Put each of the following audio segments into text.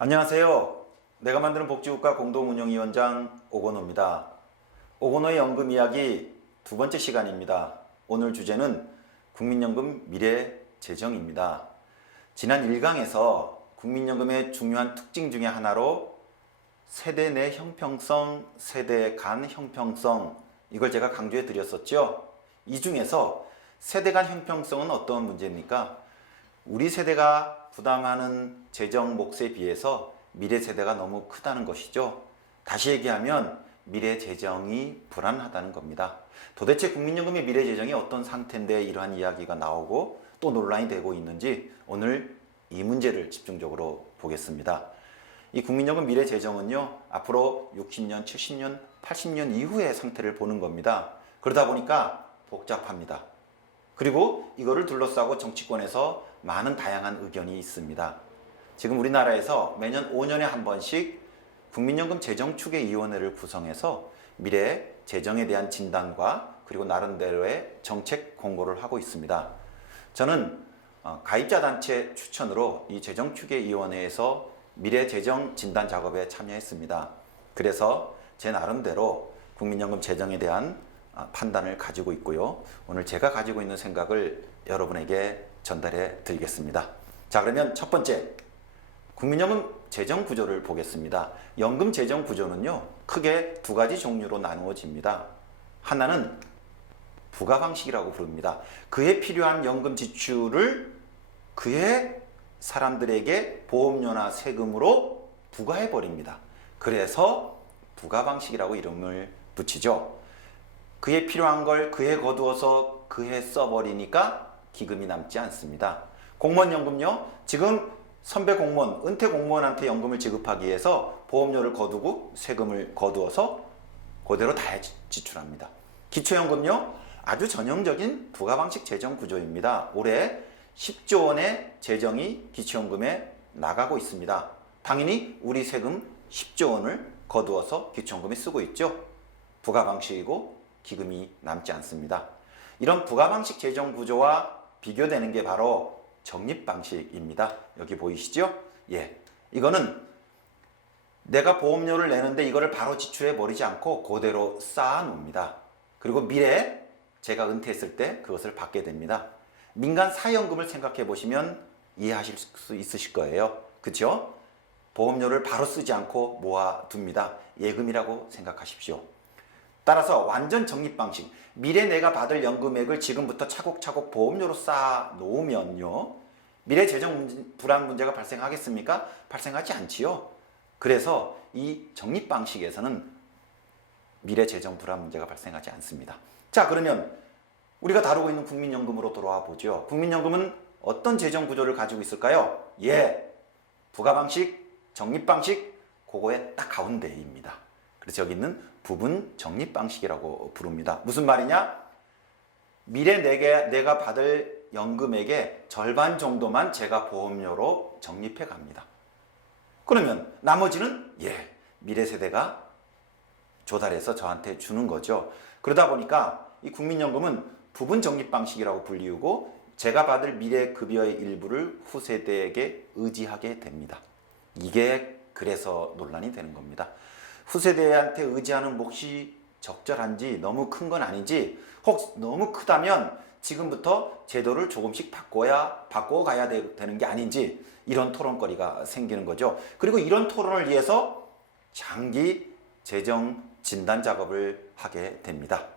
안녕하세요. 내가 만드는 복지국가 공동운영위원장 오건호입니다. 오건호의 연금 이야기 두 번째 시간입니다. 오늘 주제는 국민연금 미래 재정입니다. 지난 1강에서 국민연금의 중요한 특징 중에 하나로 세대 내 형평성, 세대 간 형평성, 이걸 제가 강조해 드렸었죠. 이 중에서 세대 간 형평성은 어떤 문제입니까? 우리 세대가 부담하는 재정 몫에 비해서 미래 세대가 너무 크다는 것이죠. 다시 얘기하면 미래 재정이 불안하다는 겁니다. 도대체 국민연금의 미래 재정이 어떤 상태인데 이러한 이야기가 나오고 또 논란이 되고 있는지 오늘 이 문제를 집중적으로 보겠습니다. 이 국민연금 미래 재정은요, 앞으로 60년, 70년, 80년 이후의 상태를 보는 겁니다. 그러다 보니까 복잡합니다. 그리고 이거를 둘러싸고 정치권에서 많은 다양한 의견이 있습니다. 지금 우리나라에서 매년 5년에 한 번씩 국민연금 재정추계위원회를 구성해서 미래 재정에 대한 진단과 그리고 나름대로의 정책 공고를 하고 있습니다. 저는 가입자 단체 추천으로 이 재정추계위원회에서 미래 재정 진단 작업에 참여했습니다. 그래서 제 나름대로 국민연금 재정에 대한 판단을 가지고 있고요. 오늘 제가 가지고 있는 생각을 여러분에게 전달해 드리겠습니다. 자, 그러면 첫 번째, 국민연금 재정 구조를 보겠습니다. 연금 재정 구조는요, 크게 두 가지 종류로 나누어집니다. 하나는 부가 방식이라고 부릅니다. 그에 필요한 연금 지출을 그의 사람들에게 보험료나 세금으로 부과해 버립니다. 그래서 부가 방식이라고 이름을 붙이죠. 그에 필요한 걸 그에 거두어서 그에 써버리니까 기금이 남지 않습니다. 공무원연금요, 지금 선배 공무원, 은퇴 공무원한테 연금을 지급하기 위해서 보험료를 거두고 세금을 거두어서 그대로 다 지출합니다. 기초연금요, 아주 전형적인 부가방식 재정 구조입니다. 올해 10조 원의 재정이 기초연금에 나가고 있습니다. 당연히 우리 세금 10조 원을 거두어서 기초연금에 쓰고 있죠. 부가방식이고 기금이 남지 않습니다. 이런 부가방식 재정 구조와 비교되는 게 바로 적립방식입니다. 여기 보이시죠? 예, 이거는 내가 보험료를 내는데 이거를 바로 지출해 버리지 않고 그대로 쌓아 놓습니다. 그리고 미래에 제가 은퇴했을 때 그것을 받게 됩니다. 민간 사연금을 생각해 보시면 이해하실 수 있으실 거예요. 그렇죠? 보험료를 바로 쓰지 않고 모아둡니다. 예금이라고 생각하십시오. 따라서 완전 적립방식, 미래 내가 받을 연금액을 지금부터 차곡차곡 보험료로 쌓아 놓으면요, 미래 재정 불안 문제가 발생하겠습니까? 발생하지 않지요. 그래서 이 적립방식에서는 미래 재정 불안 문제가 발생하지 않습니다. 자, 그러면 우리가 다루고 있는 국민연금으로 돌아와 보죠. 국민연금은 어떤 재정 구조를 가지고 있을까요? 예, 부가방식, 적립방식, 그거의 딱 가운데입니다. 그래서 여기 있는 부분 적립방식이라고 부릅니다. 무슨 말이냐? 미래 내가 받을 연금액의 절반 정도만 제가 보험료로 적립해 갑니다. 그러면 나머지는 미래 세대가 조달해서 저한테 주는 거죠. 그러다 보니까 이 국민연금은 부분 적립방식이라고 불리우고 제가 받을 미래 급여의 일부를 후세대에게 의지하게 됩니다. 이게 그래서 논란이 되는 겁니다. 후세대한테 의지하는 몫이 적절한지, 너무 큰 건 아닌지, 혹 너무 크다면 지금부터 제도를 조금씩 바꿔가야 되는 게 아닌지, 이런 토론거리가 생기는 거죠. 그리고 이런 토론을 위해서 장기 재정 진단 작업을 하게 됩니다.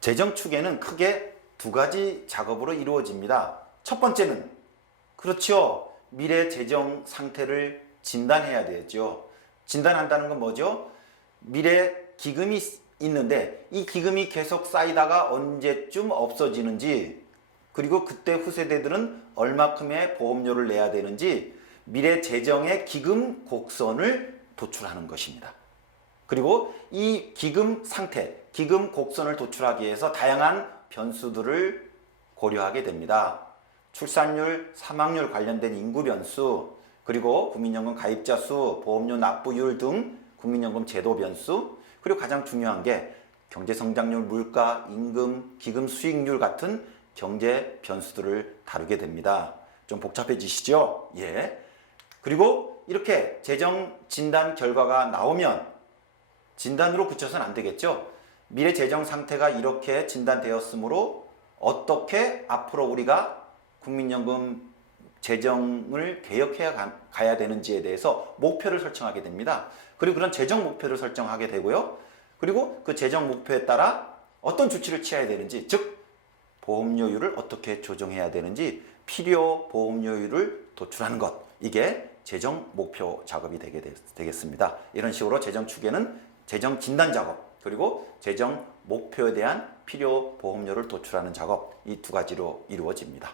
재정 추계는 크게 두 가지 작업으로 이루어집니다. 첫 번째는, 그렇죠, 미래 재정 상태를 진단해야 되죠. 진단한다는 건 뭐죠? 미래 기금이 있는데 이 기금이 계속 쌓이다가 언제쯤 없어지는지, 그리고 그때 후세대들은 얼마큼의 보험료를 내야 되는지 미래 재정의 기금 곡선을 도출하는 것입니다. 그리고 이 기금 상태, 기금 곡선을 도출하기 위해서 다양한 변수들을 고려하게 됩니다. 출산율, 사망률 관련된 인구 변수, 그리고 국민연금 가입자 수, 보험료 납부율 등 국민연금 제도 변수, 그리고 가장 중요한 게 경제성장률, 물가, 임금, 기금 수익률 같은 경제 변수들을 다루게 됩니다. 좀 복잡해지시죠? 예. 그리고 이렇게 재정 진단 결과가 나오면 진단으로 그쳐서는 안 되겠죠. 미래 재정 상태가 이렇게 진단되었으므로 어떻게 앞으로 우리가 국민연금 재정을 개혁해 가야 되는지에 대해서 목표를 설정하게 됩니다. 그리고 그런 재정 목표를 설정하게 되고요. 그리고 그 재정 목표에 따라 어떤 조치를 취해야 되는지, 즉 보험료율을 어떻게 조정해야 되는지 필요 보험료율을 도출하는 것, 이게 재정 목표 작업이 되겠습니다. 이런 식으로 재정 추계는 재정 진단 작업, 그리고 재정 목표에 대한 필요 보험료를 도출하는 작업, 이 두 가지로 이루어집니다.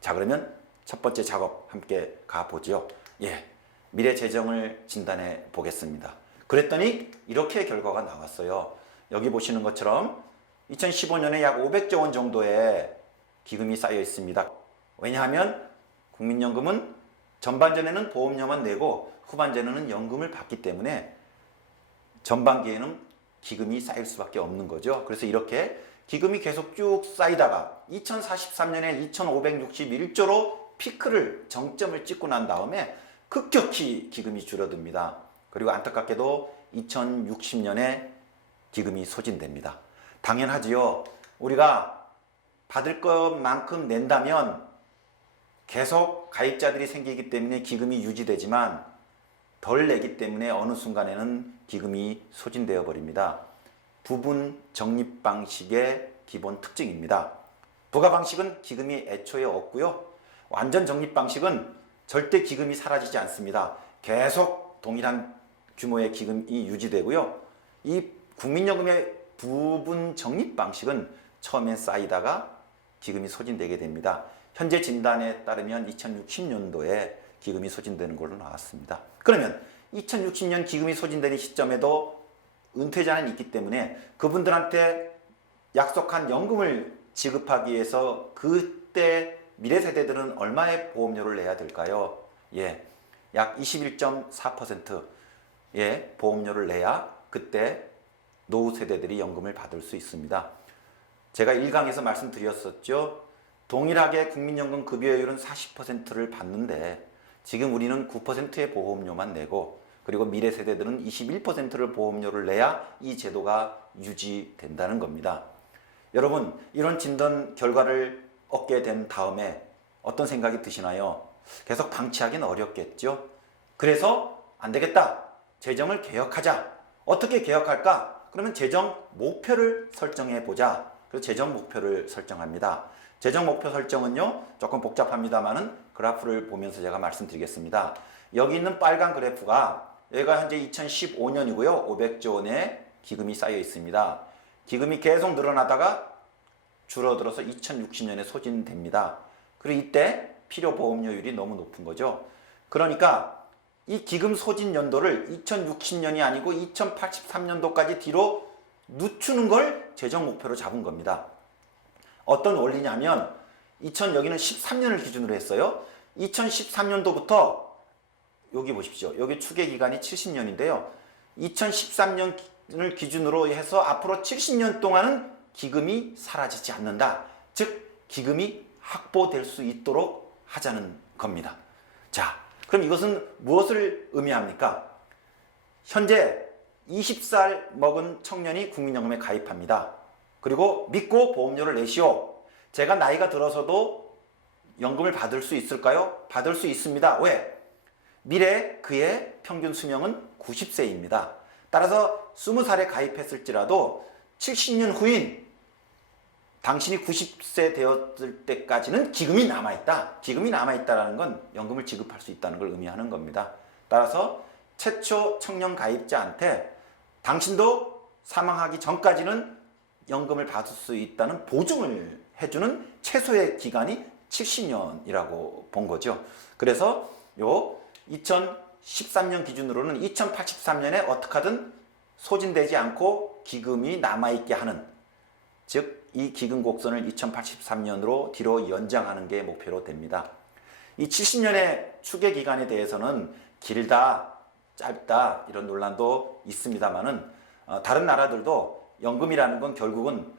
자, 그러면 첫 번째 작업 함께 가보죠. 예, 미래 재정을 진단해 보겠습니다. 그랬더니 이렇게 결과가 나왔어요. 여기 보시는 것처럼 2015년에 약 500조 원 정도의 기금이 쌓여 있습니다. 왜냐하면 국민연금은 전반전에는 보험료만 내고 후반전에는 연금을 받기 때문에 전반기에는 기금이 쌓일 수밖에 없는 거죠. 그래서 이렇게 기금이 계속 쭉 쌓이다가 2043년에 2561조로 피크를 정점을 찍고 난 다음에 급격히 기금이 줄어듭니다. 그리고 안타깝게도 2060년에 기금이 소진됩니다. 당연하지요. 우리가 받을 것만큼 낸다면 계속 가입자들이 생기기 때문에 기금이 유지되지만 덜 내기 때문에 어느 순간에는 기금이 소진되어 버립니다. 부분 적립 방식의 기본 특징입니다. 부가 방식은 기금이 애초에 없고요. 완전 적립 방식은 절대 기금이 사라지지 않습니다. 계속 동일한 규모의 기금이 유지되고요. 이 국민연금의 부분 적립 방식은 처음엔 쌓이다가 기금이 소진되게 됩니다. 현재 진단에 따르면 2060년도에 기금이 소진되는 걸로 나왔습니다. 그러면 2060년 기금이 소진되는 시점에도 은퇴자는 있기 때문에 그분들한테 약속한 연금을 지급하기 위해서 그때 미래 세대들은 얼마의 보험료를 내야 될까요? 예, 약 21.4%의 보험료를 내야 그때 노후 세대들이 연금을 받을 수 있습니다. 제가 1강에서 말씀드렸었죠. 동일하게 국민연금 급여율은 40%를 받는데 지금 우리는 9%의 보험료만 내고 그리고 미래 세대들은 21%를 보험료를 내야 이 제도가 유지된다는 겁니다. 여러분, 이런 진단 결과를 얻게 된 다음에 어떤 생각이 드시나요? 계속 방치하기는 어렵겠죠? 그래서 안 되겠다. 재정을 개혁하자. 어떻게 개혁할까? 그러면 재정 목표를 설정해 보자. 그래서 재정 목표를 설정합니다. 재정 목표 설정은요, 조금 복잡합니다만은 그래프를 보면서 제가 말씀드리겠습니다. 여기 있는 빨간 그래프가 여기가 현재 2015년이고요. 500조 원의 기금이 쌓여 있습니다. 기금이 계속 늘어나다가 줄어들어서 2060년에 소진됩니다. 그리고 이때 필요보험료율이 너무 높은 거죠. 그러니까 이 기금 소진 연도를 2060년이 아니고 2083년도까지 뒤로 늦추는 걸 재정 목표로 잡은 겁니다. 어떤 원리냐면 여기는 13년을 기준으로 했어요. 2013년도부터 여기 보십시오. 여기 추계 기간이 70년인데요. 2013년을 기준으로 해서 앞으로 70년 동안은 기금이 사라지지 않는다. 즉 기금이 확보될 수 있도록 하자는 겁니다. 자, 그럼 이것은 무엇을 의미합니까? 현재 20살 먹은 청년이 국민연금에 가입합니다. 그리고 믿고 보험료를 내시오. 제가 나이가 들어서도 연금을 받을 수 있을까요? 받을 수 있습니다. 왜? 미래 그의 평균 수명은 90세입니다. 따라서 20살에 가입했을지라도 70년 후인 당신이 90세 되었을 때까지는 기금이 남아있다. 기금이 남아있다는 건 연금을 지급할 수 있다는 걸 의미하는 겁니다. 따라서 최초 청년 가입자한테 당신도 사망하기 전까지는 연금을 받을 수 있다는 보증을 해주는 최소의 기간이 70년이라고 본 거죠. 그래서 요 2013년 기준으로는 2083년에 어떻게 하든 소진되지 않고 기금이 남아있게 하는, 즉 이 기금 곡선을 2083년으로 뒤로 연장하는 게 목표로 됩니다. 이 70년의 추계 기간에 대해서는 길다, 짧다 이런 논란도 있습니다만은 다른 나라들도 연금이라는 건 결국은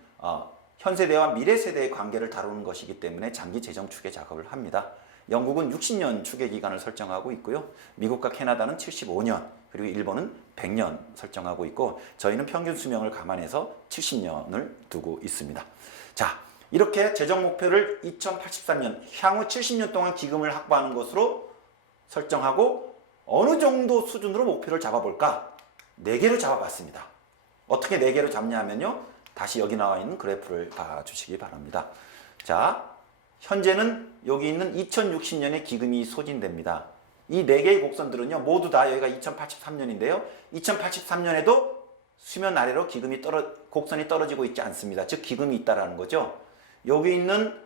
현 세대와 미래 세대의 관계를 다루는 것이기 때문에 장기 재정 추계 작업을 합니다. 영국은 60년 추계 기간을 설정하고 있고요. 미국과 캐나다는 75년, 그리고 일본은 100년 설정하고 있고 저희는 평균 수명을 감안해서 70년을 두고 있습니다. 자, 이렇게 재정 목표를 2083년 향후 70년 동안 기금을 확보하는 것으로 설정하고 어느 정도 수준으로 목표를 잡아볼까? 4개로 잡아봤습니다. 어떻게 4개로 잡냐 하면요. 다시 여기 나와 있는 그래프를 봐주시기 바랍니다. 자, 현재는 여기 있는 2060년에 기금이 소진됩니다. 이 4개의 곡선들은요. 모두 다 여기가 2083년인데요. 2083년에도 수면 아래로 곡선이 떨어지고 있지 않습니다. 즉 기금이 있다라는 거죠. 여기 있는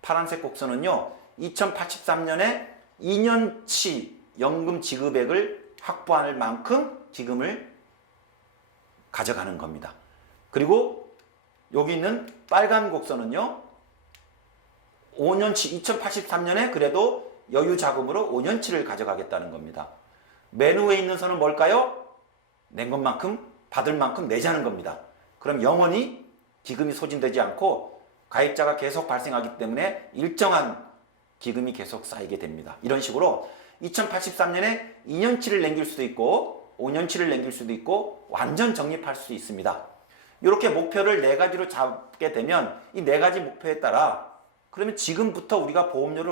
파란색 곡선은요. 2083년에 2년치 연금 지급액을 확보할 만큼 기금을 가져가는 겁니다. 그리고 여기 있는 빨간 곡선은요. 5년치 2083년에 그래도 여유 자금으로 5년치를 가져가겠다는 겁니다. 맨 위에 있는 선은 뭘까요? 낸 것만큼 받을 만큼 내자는 겁니다. 그럼 영원히 기금이 소진되지 않고 가입자가 계속 발생하기 때문에 일정한 기금이 계속 쌓이게 됩니다. 이런 식으로 2083년에 2년치를 남길 수도 있고 5년치를 남길 수도 있고 완전 적립할 수 있습니다. 이렇게 목표를 4가지로 잡게 되면 이 4가지 목표에 따라 그러면 지금부터 우리가 보험료를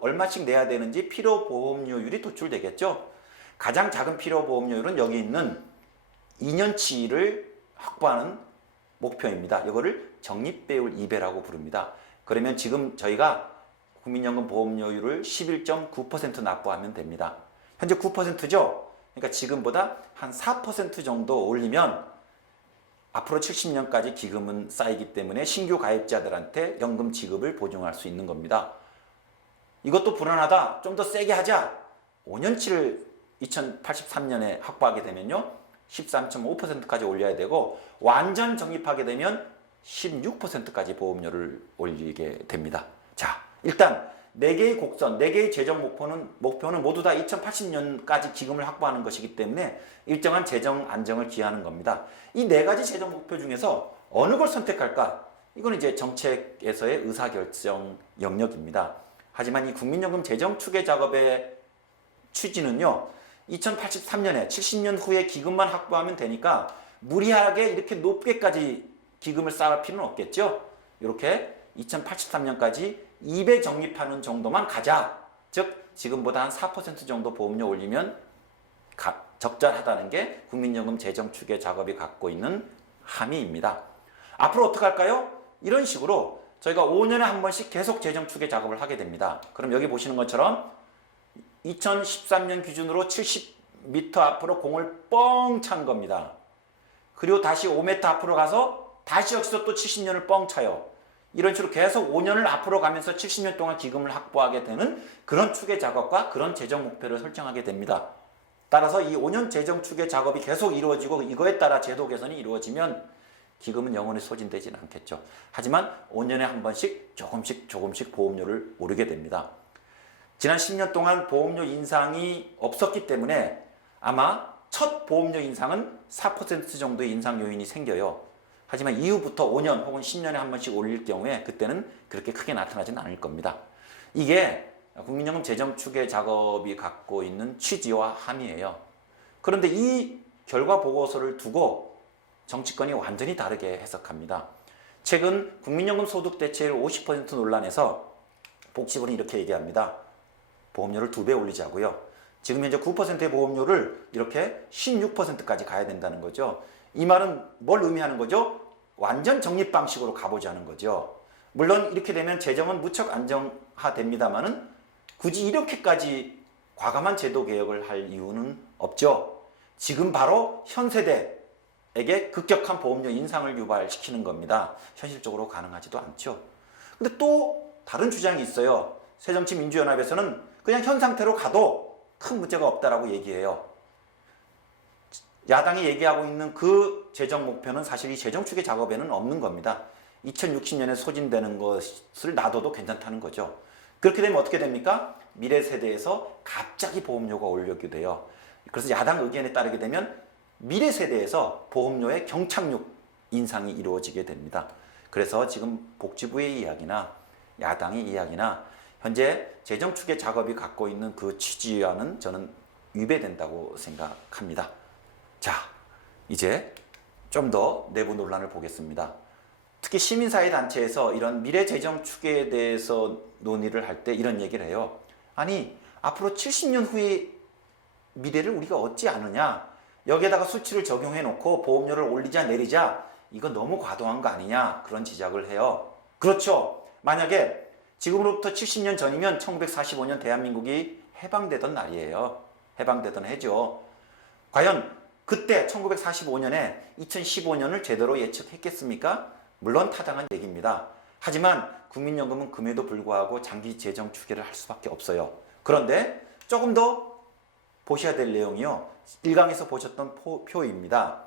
얼마씩 내야 되는지 필요보험료율이 도출되겠죠. 가장 작은 필요보험료율은 여기 있는 2년치를 확보하는 목표입니다. 이거를 적립배율 2배라고 부릅니다. 그러면 지금 저희가 국민연금 보험료율을 11.9% 납부하면 됩니다. 현재 9%죠? 그러니까 지금보다 한 4% 정도 올리면 앞으로 70년까지 기금은 쌓이기 때문에 신규 가입자들한테 연금 지급을 보증할 수 있는 겁니다. 이것도 불안하다. 좀 더 세게 하자. 5년치를 2083년에 확보하게 되면요. 13.5%까지 올려야 되고 완전 적립하게 되면 16%까지 보험료를 올리게 됩니다. 자, 일단 4개의 곡선, 4개의 재정 목표는 모두 다 2080년까지 기금을 확보하는 것이기 때문에 일정한 재정 안정을 기하는 겁니다. 이 4가지 재정 목표 중에서 어느 걸 선택할까? 이건 이제 정책에서의 의사결정 영역입니다. 하지만 이 국민연금 재정 추계 작업의 취지는요. 2083년에 70년 후에 기금만 확보하면 되니까 무리하게 이렇게 높게까지 기금을 쌓을 필요는 없겠죠. 이렇게 2083년까지 2배 적립하는 정도만 가자. 즉 지금보다 한 4% 정도 보험료 올리면 적절하다는 게 국민연금 재정 추계 작업이 갖고 있는 함의입니다. 앞으로 어떻게 할까요? 이런 식으로 저희가 5년에 한 번씩 계속 재정 추계 작업을 하게 됩니다. 그럼 여기 보시는 것처럼 2013년 기준으로 70m 앞으로 공을 뻥 찬 겁니다. 그리고 다시 5m 앞으로 가서 다시 여기서 또 70년을 뻥 차요. 이런 식으로 계속 5년을 앞으로 가면서 70년 동안 기금을 확보하게 되는 그런 추계 작업과 그런 재정 목표를 설정하게 됩니다. 따라서 이 5년 재정 추계 작업이 계속 이루어지고 이거에 따라 제도 개선이 이루어지면 기금은 영원히 소진되지는 않겠죠. 하지만 5년에 한 번씩 조금씩 보험료를 오르게 됩니다. 지난 10년 동안 보험료 인상이 없었기 때문에 아마 첫 보험료 인상은 4% 정도의 인상 요인이 생겨요. 하지만 이후부터 5년 혹은 10년에 한 번씩 올릴 경우에 그때는 그렇게 크게 나타나지는 않을 겁니다. 이게 국민연금 재정 추계 작업이 갖고 있는 취지와 함의예요. 그런데 이 결과 보고서를 두고 정치권이 완전히 다르게 해석합니다. 최근 국민연금 소득 대체율 50% 논란에서 복지부는 이렇게 얘기합니다. 보험료를 2배 올리자고요. 지금 현재 9%의 보험료를 이렇게 16%까지 가야 된다는 거죠. 이 말은 뭘 의미하는 거죠? 완전 적립 방식으로 가보자는 거죠. 물론 이렇게 되면 재정은 무척 안정화됩니다만은 굳이 이렇게까지 과감한 제도 개혁을 할 이유는 없죠. 지금 바로 현 세대에게 급격한 보험료 인상을 유발시키는 겁니다. 현실적으로 가능하지도 않죠. 근데 또 다른 주장이 있어요. 새정치민주연합에서는 그냥 현 상태로 가도 큰 문제가 없다라고 얘기해요. 야당이 얘기하고 있는 그 재정 목표는 사실 이 재정 추계 작업에는 없는 겁니다. 2060년에 소진되는 것을 놔둬도 괜찮다는 거죠. 그렇게 되면 어떻게 됩니까? 미래 세대에서 갑자기 보험료가 올려게 돼요. 그래서 야당 의견에 따르게 되면 미래 세대에서 보험료의 경착륙 인상이 이루어지게 됩니다. 그래서 지금 복지부의 이야기나 야당의 이야기나 현재 재정 추계 작업이 갖고 있는 그 취지와는 저는 위배된다고 생각합니다. 자, 이제 좀 더 내부 논란을 보겠습니다. 특히 시민사회 단체에서 이런 미래 재정 추계에 대해서 논의를 할 때 이런 얘기를 해요. 아니, 앞으로 70년 후의 미래를 우리가 얻지 않느냐? 여기에다가 수치를 적용해 놓고 보험료를 올리자 내리자, 이거 너무 과도한 거 아니냐? 그런 지적을 해요. 그렇죠. 만약에 지금으로부터 70년 전이면 1945년 대한민국이 해방되던 날이에요. 해방되던 해죠. 과연 그때 1945년에 2015년을 제대로 예측했겠습니까? 물론 타당한 얘기입니다. 하지만 국민연금은 금에도 불구하고 장기 재정 추계를 할 수밖에 없어요. 그런데 조금 더 보셔야 될 내용이요. 1강에서 보셨던 표입니다.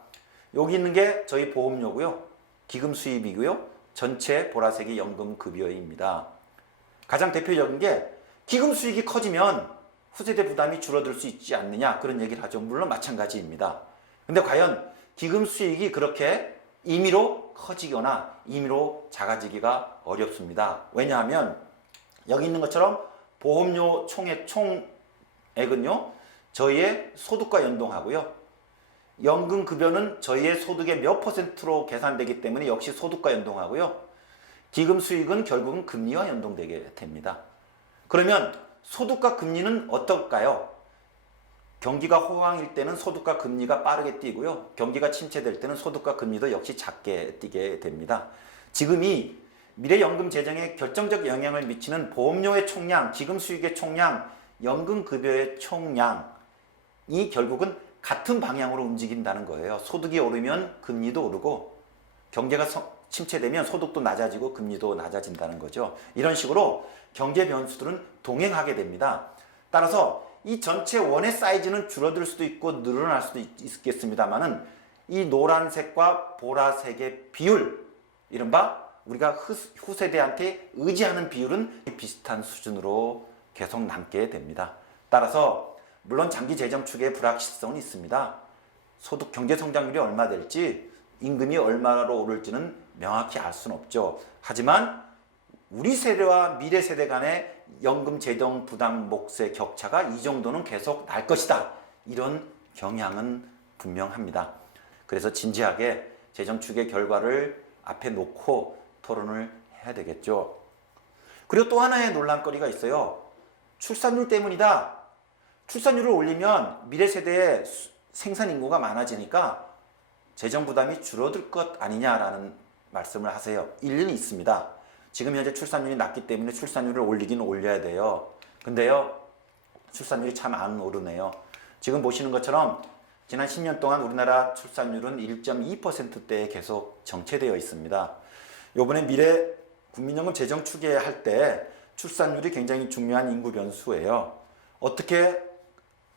여기 있는 게 저희 보험료고요. 기금 수입이고요. 전체 보라색이 연금급여입니다. 가장 대표적인 게 기금 수익이 커지면 후세대 부담이 줄어들 수 있지 않느냐, 그런 얘기를 하죠. 물론 마찬가지입니다. 근데 과연 기금 수익이 그렇게 임의로 커지거나 임의로 작아지기가 어렵습니다. 왜냐하면 여기 있는 것처럼 보험료 총액은요, 저희의 소득과 연동하고요. 연금급여는 저희의 소득의 몇 %로 계산되기 때문에 역시 소득과 연동하고요. 기금 수익은 결국은 금리와 연동되게 됩니다. 그러면 소득과 금리는 어떨까요? 경기가 호황일 때는 소득과 금리가 빠르게 뛰고요. 경기가 침체될 때는 소득과 금리도 역시 작게 뛰게 됩니다. 지금이 미래연금 재정에 결정적 영향을 미치는 보험료의 총량, 기금 수익의 총량, 연금급여의 총량이 결국은 같은 방향으로 움직인다는 거예요. 소득이 오르면 금리도 오르고, 경제가 침체되면 소득도 낮아지고 금리도 낮아진다는 거죠. 이런 식으로 경제 변수들은 동행하게 됩니다. 따라서 이 전체 원의 사이즈는 줄어들 수도 있고 늘어날 수도 있겠습니다만은 이 노란색과 보라색의 비율, 이른바 우리가 후세대한테 의지하는 비율은 비슷한 수준으로 계속 남게 됩니다. 따라서 물론 장기 재정 추계의 불확실성은 있습니다. 소득 경제 성장률이 얼마 될지, 임금이 얼마로 오를지는 명확히 알 수는 없죠. 하지만 우리 세대와 미래 세대 간의 연금 재정 부담 몫의 격차가 이 정도는 계속 날 것이다, 이런 경향은 분명합니다. 그래서 진지하게 재정 추계 결과를 앞에 놓고 토론을 해야 되겠죠. 그리고 또 하나의 논란거리가 있어요. 출산율 때문이다. 출산율을 올리면 미래 세대의 생산 인구가 많아지니까 재정 부담이 줄어들 것 아니냐라는 말씀을 하세요. 일리는 있습니다. 지금 현재 출산율이 낮기 때문에 출산율을 올리긴 올려야 돼요. 근데요, 출산율이 참 안 오르네요. 지금 보시는 것처럼 지난 10년 동안 우리나라 출산율은 1.2%대에 계속 정체되어 있습니다. 이번에 미래 국민연금 재정 추계할 때 출산율이 굉장히 중요한 인구 변수예요. 어떻게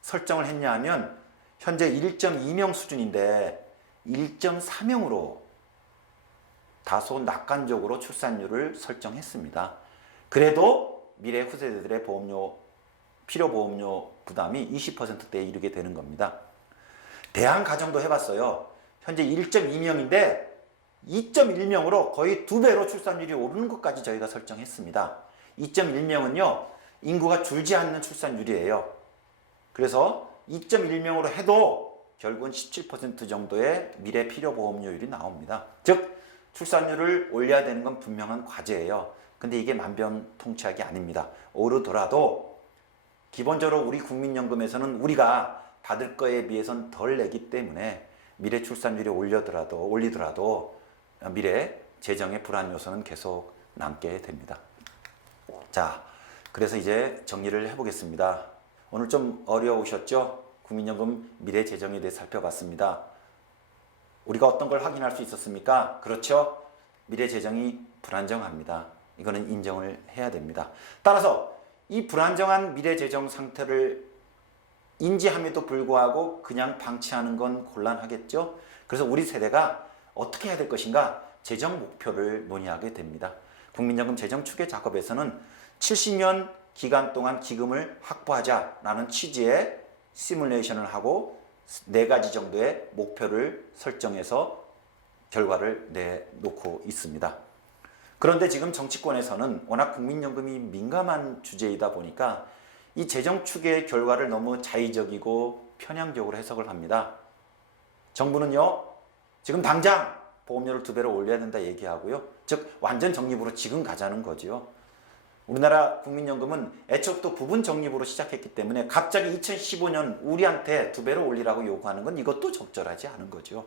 설정을 했냐 하면 현재 1.2명 수준인데 1.4명으로 다소 낙관적으로 출산율을 설정했습니다. 그래도 미래 후세대들의 보험료, 필요보험료 부담이 20%대에 이르게 되는 겁니다. 대한가정도 해봤어요. 현재 1.2명인데 2.1명으로 거의 2배로 출산율이 오르는 것까지 저희가 설정했습니다. 2.1명은요, 인구가 줄지 않는 출산율이에요. 그래서 2.1명으로 해도 결국은 17% 정도의 미래 필요보험료율이 나옵니다. 즉 출산율을 올려야 되는 건 분명한 과제예요. 근데 이게 만병통치약이 아닙니다. 오르더라도 기본적으로 우리 국민연금에서는 우리가 받을 거에 비해서는 덜 내기 때문에 미래 출산율이 올리더라도 미래 재정의 불안 요소는 계속 남게 됩니다. 자, 그래서 이제 정리를 해보겠습니다. 오늘 좀 어려우셨죠? 국민연금 미래 재정에 대해 살펴봤습니다. 우리가 어떤 걸 확인할 수 있었습니까? 그렇죠? 미래 재정이 불안정합니다. 이거는 인정을 해야 됩니다. 따라서 이 불안정한 미래 재정 상태를 인지함에도 불구하고 그냥 방치하는 건 곤란하겠죠? 그래서 우리 세대가 어떻게 해야 될 것인가? 재정 목표를 논의하게 됩니다. 국민연금 재정 추계 작업에서는 70년 기간 동안 기금을 확보하자라는 취지의 시뮬레이션을 하고 4가지 정도의 목표를 설정해서 결과를 내놓고 있습니다. 그런데 지금 정치권에서는 워낙 국민연금이 민감한 주제이다 보니까 이 재정 추계의 결과를 너무 자의적이고 편향적으로 해석을 합니다. 정부는요, 지금 당장 보험료를 2배로 올려야 된다 얘기하고요. 즉 완전 적립으로 지금 가자는 거죠. 우리나라 국민연금은 애초부터 부분 적립으로 시작했기 때문에 갑자기 2015년 우리한테 2배로 올리라고 요구하는 건 이것도 적절하지 않은 거죠.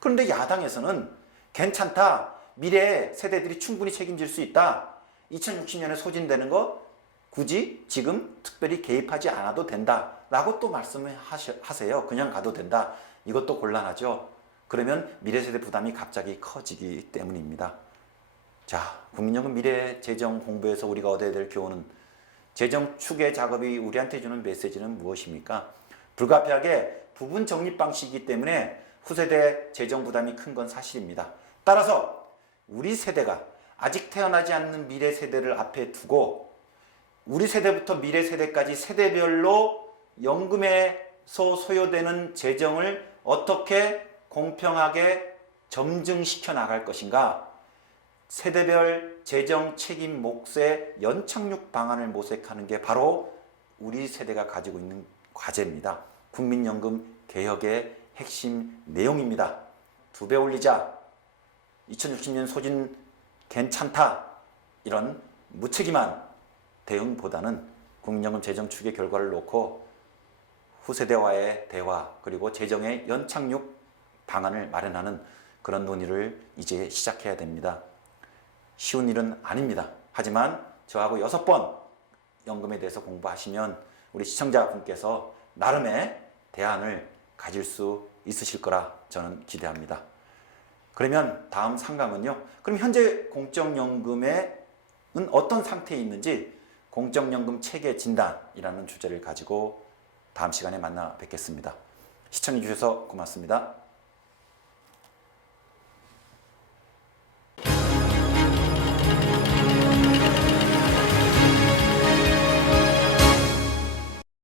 그런데 야당에서는 괜찮다. 미래의 세대들이 충분히 책임질 수 있다. 2060년에 소진되는 거 굳이 지금 특별히 개입하지 않아도 된다. 라고 또 말씀을 하세요. 그냥 가도 된다. 이것도 곤란하죠. 그러면 미래세대 부담이 갑자기 커지기 때문입니다. 자, 국민연금 미래 재정 공부에서 우리가 얻어야 될 교훈은 재정 추계 작업이 우리한테 주는 메시지는 무엇입니까? 불가피하게 부분 적립 방식이기 때문에 후세대 재정 부담이 큰 건 사실입니다. 따라서 우리 세대가 아직 태어나지 않는 미래 세대를 앞에 두고 우리 세대부터 미래 세대까지 세대별로 연금에서 소요되는 재정을 어떻게 공평하게 점증시켜 나갈 것인가? 세대별 재정 책임 몫의 연착륙 방안을 모색하는 게 바로 우리 세대가 가지고 있는 과제입니다. 국민연금 개혁의 핵심 내용입니다. 2배 올리자, 2060년 소진 괜찮다, 이런 무책임한 대응보다는 국민연금 재정 추계 결과를 놓고 후세대와의 대화 그리고 재정의 연착륙 방안을 마련하는 그런 논의를 이제 시작해야 됩니다. 쉬운 일은 아닙니다. 하지만 저하고 6번 연금에 대해서 공부하시면 우리 시청자분께서 나름의 대안을 가질 수 있으실 거라 저는 기대합니다. 그러면 다음 상강은요. 그럼 현재 공적연금은 어떤 상태에 있는지 공적연금 체계 진단이라는 주제를 가지고 다음 시간에 만나 뵙겠습니다. 시청해 주셔서 고맙습니다.